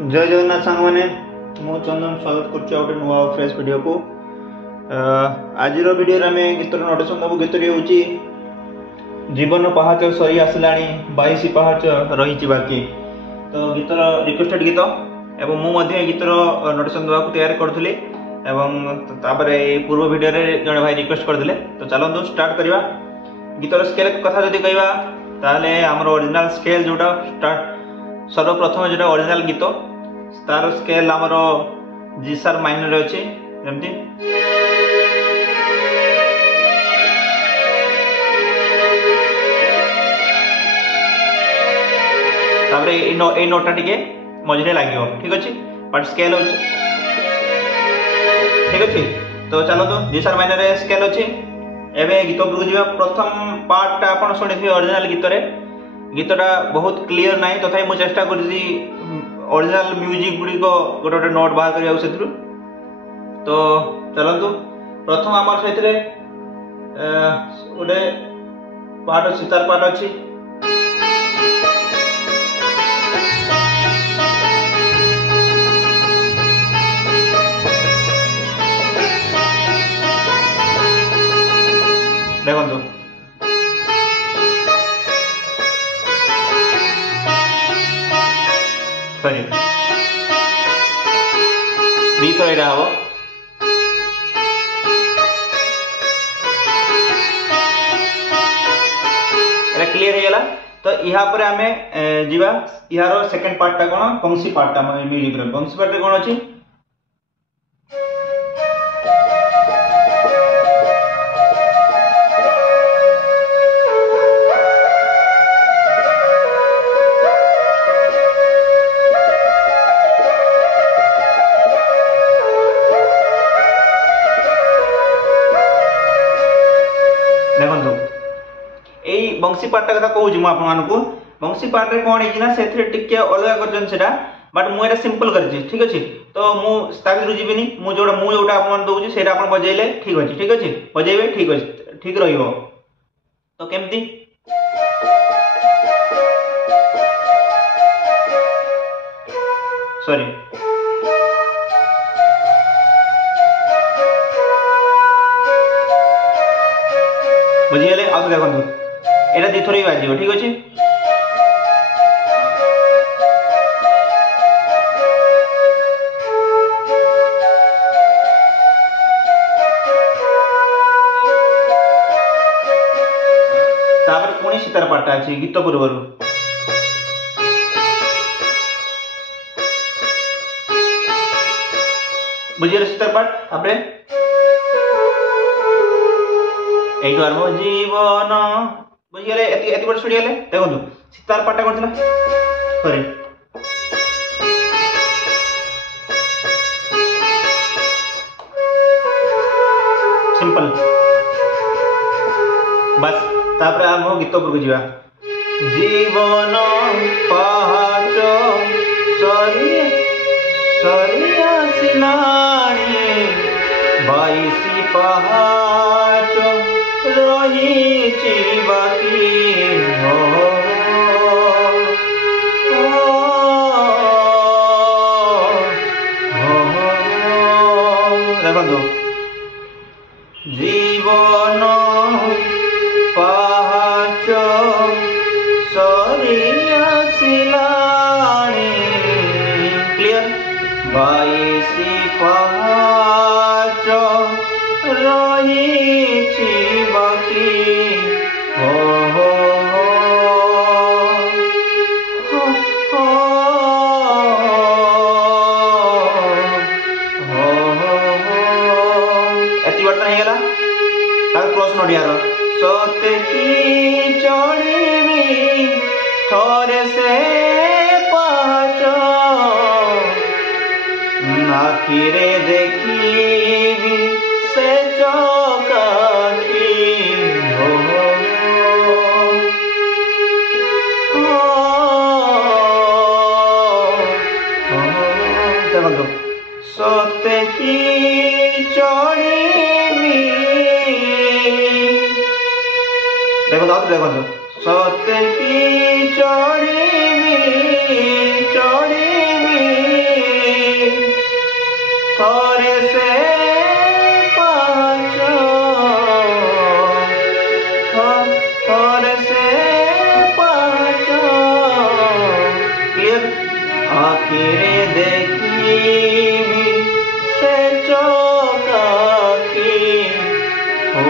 जय जगन्नाथ सांग मैंने मु चंदन स्वागत कर नुआ फ्रेश वीडियो को आज वीडियो आम गीत नोटेशन दबू गीत हूँ जीवन पहाच सरी आसला 22 पहाच रही बाकी तो गीत रिक्वेस्टेड गीत एवं मुझे गीत नोटेशन देवा तैयारी करी पूर्व वीडियो जड़े भाई रिक्वेस्ट करते तो चलते स्टार्ट करवा गीतर स्केल कथा जदि कहवा आमर ओरिजिनल स्केल जोटा स्टार्ट सर्वप्रथम जो ओरिजिनल गीत तार स्केल आमर जी सार माइनर अच्छी जमती ए नोटा टिके मझे लगे ठीक अच्छे बट स्केल अच्छी ठीक अच्छे तो चलो जी सार माइनर स्केल अच्छी एवं गीत उपरको जा प्रथम पार्टा आप शुणी ओरिजिनल गीतटा बहुत क्लीयर ना तथा मुझे चेष्टा कर ओरिजिनल म्यूजिक गुड़िक गोटे गोटे नोट बाहर करने से तो चलतु प्रथम आम से गोटे पार्ट अच्छी तार पार्ट अच्छी देखो सॉरी बी तो एटा हम क्लियर हो गला तो यहाँ पर आम जीवा यार सेकंड पार्टा कौन बंशी पार्टा म्यूजिक बंशी पार्ट कौन अच्छी देखो यही बंशी पार्टा कथा कहूँ आपको बंशी पार्ट में कौन है से टिके अलग कर बट मुझे सिंपल कर ठीक अच्छे तो मुझे जीविनी मुझे आप दूसरी से बजेले ठीक अच्छे बजेबे ठीक अच्छे ठीक रही तो केमती सॉरी बुझीगले आ देखो एटा दिथर ही बाजिब ठीक अच्छे पुणी सीतार पार्टा अच्छी गीत पूर्व बुझीगले सीतार पार्ट आपरे मो जीवन बुझीगले एति बड़ छुड़ीगले देखो सीतार पार्टा कौन सॉरी सिंपल बस तापर आम गीत उपरको जा जीवन पहाच सरी सरी आसलाणी 22 पहाच रही बाकी देखो जीवन पहाच सरी आसलाणी क्लियर 22 पहाच रही बाकी हो एति बात नहीं गला क्लोज नोट यार सते की चढ़ी थोड़े से पहाच आखिरे देखी से चौकाठी देखो सते की चढ़ी देखो सते की चढ़ी आखिरे देखिबी से चौकाखी हो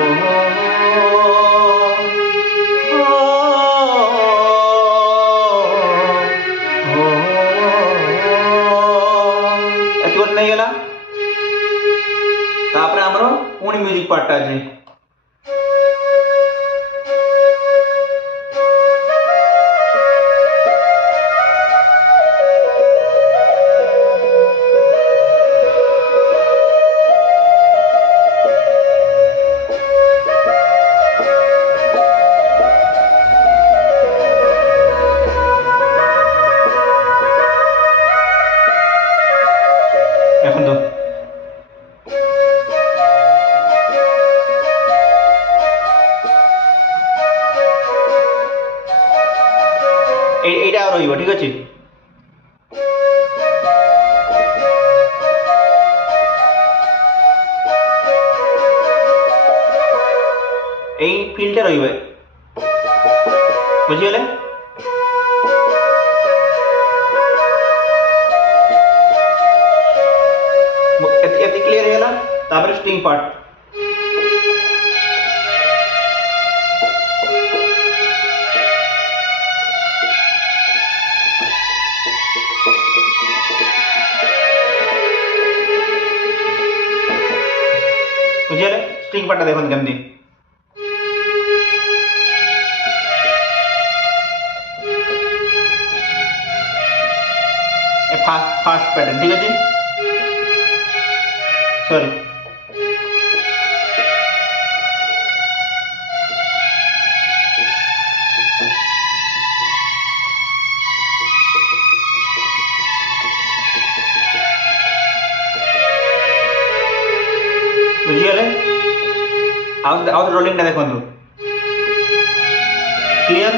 एतगोट नहीं गला तापरे हमरो पुणी म्यूजिक पार्ट आज এখন তো এইটা রইব ঠিক আছে এই ফিলটা রইবে বুঝিগলে एति क्लियर है ना तापर स्ट्रिंग पार्ट बुझिगले स्ट्रिंग पार्ट देखो केमती फास्ट पैटर्न ठीक है सॉरी बुझिगले आउ रोलिंग टा देखो क्लियर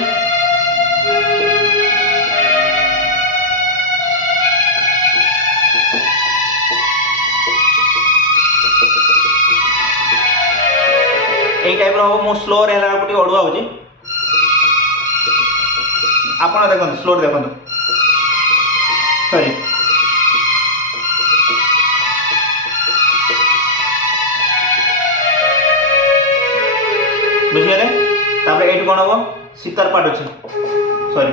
এই টাইপ रो मो स्लो रे हला गुटी ओडवा होजी आपण देखो स्लो देखो सॉरी बुझिगले तापर एट कोन हो सितार पार्ट अछि सॉरी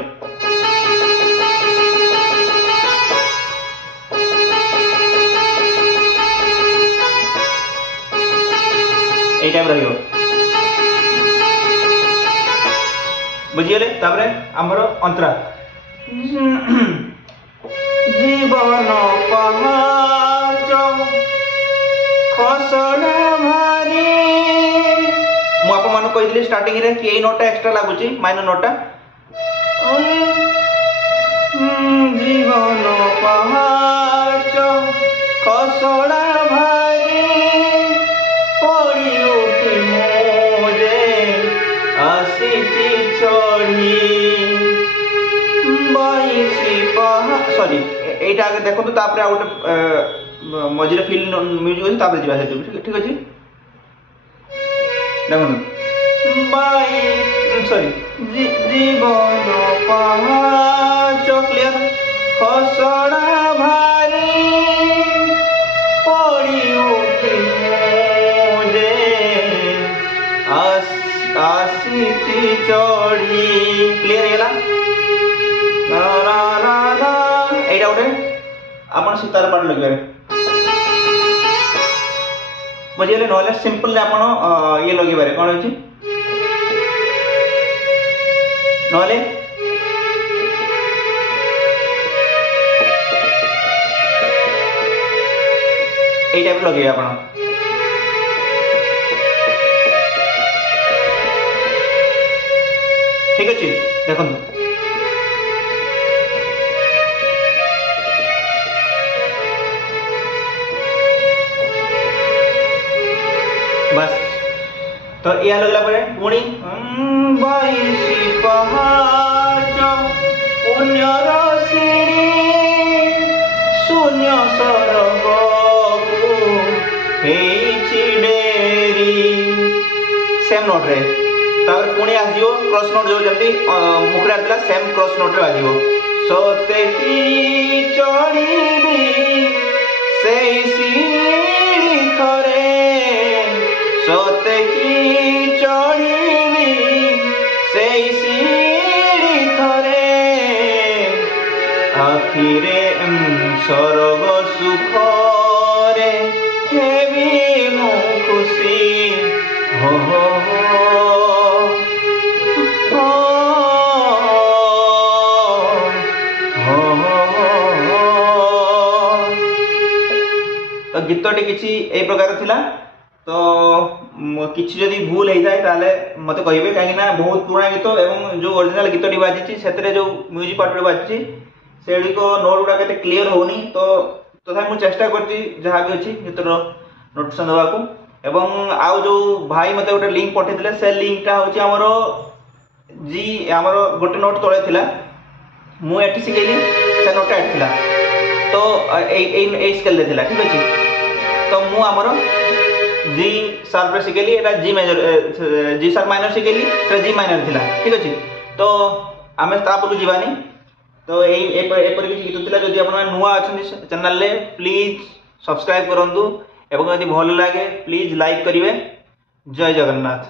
এই টাইপ रहियो बुझिगले तापर हमरो अंतरा जीवन पहाच खसड़ा भारी मु आप मान कहिली स्टार्टिंग रे कि ए नोटा एक्स्ट्रा लागुची माइनर नोटा जीवन पहाच खसड़ा भारी पड़ी उठी मोजे आसीची चढ़ी बाईसी पहा सॉरी एटा आगे देखो तो तापर आ गोटे मझिरे फील म्यूजिक अछि तापर जिबा हेतु ठीक अछि देखो बाई सॉरी जीवन पहाच क्लियर खसड़ा भारी पड़ी उठी मोजे आसीची चढ़ी क्लियर हैला ना ना ना ना एटा गोटे आपण सितार पार्ट लगे बुझिगले नहले सिंपल रे आपण ये लगे बारे कोन होची नहले এই টাইপ লগে आपण ঠিক আছে দেখুন बस तो या लगला परे पुणी बाईसी पहाच पुण्यर सिरी शून्य सरगु हेची डेरी सेम नोट रे तापर पुणी आजियो क्रॉस नोट जो जल्दी मुखरे आतला सेम क्रॉस नोट रे आजियो सोते की चढ़ी ସେଇ ସିଡ଼ି ଥରେ ସତେ କି ଚଢ଼ିବି ସେଇ ସିଡ଼ି ଥରେ ଆଖିରେ ସରଗ ସୁଖରେ ହେବି ମୁଁ ଖୁସି ହୋ ହୋ तो गीतटी किसी ए प्रकार थिला तो किसी जदि भूल होता है ताले मते कहिबे काहे ना बहुत पुराना गीत एवं जो ओरिजिनल गीतटी बाजिची सेतरे जो म्यूजिक पार्ट बाजिची सेडी को नोट गुडा केते क्लियर होनी तो तथा मु चेष्टा करची जहा भी अछि गीतर नोटिस दबा को एवं आउ जो भाई मते गोटे लिंक पठेतिले से लिंक टा होची हमरो जी हमरो गोटे नोट तळे थिला मु एटी सिकेली से नोट एट थिला तो ए स्केल ले थिला ठीक अछि तो मु हमरो जी शार्प रे सिकेली एटा G major G sharp minor सिकेली से जी माइनर थिला ठीक अछि तो आमे तापर जीवानी तो ए पर किसी गीत थिला जदि आपण नुवा अछन चैनल ले प्लीज सब्सक्राइब करंतु एवं यदि भल लागे प्लीज लाइक करिवे जय जगन्नाथ।